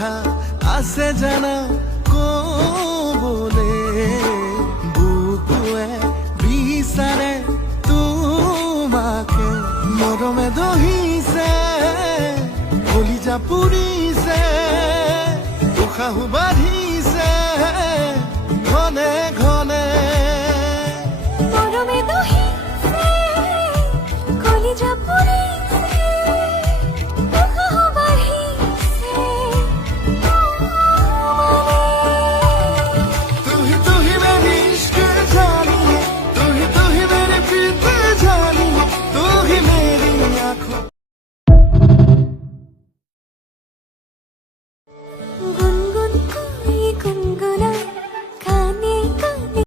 কথা আছে জানা কবলে বুকুৱে বিচাৰে তোমাকে মৰমে দহিছে কলিজা পুৰিছে উশাহো বাঢ়িছে ঘনে ঘনে মৰমে দহিছে কলিজা পুৰিছে